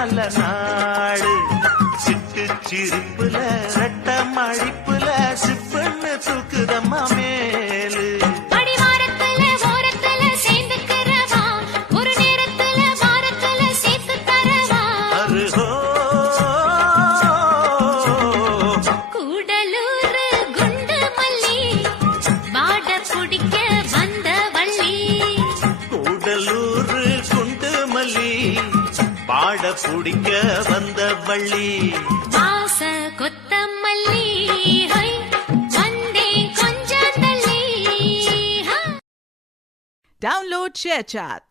நல்ல நாடு. சிட்டு சிரிப்புல ரெட்ட மழிப்புல சிப்புன்னு தூக்குதம்மா மேலு. பாட பிடிக்க வந்த வள்ளி வாச கொத்தமல்லி வந்தே கொஞ்சம் தள்ளி. Download ShareChat.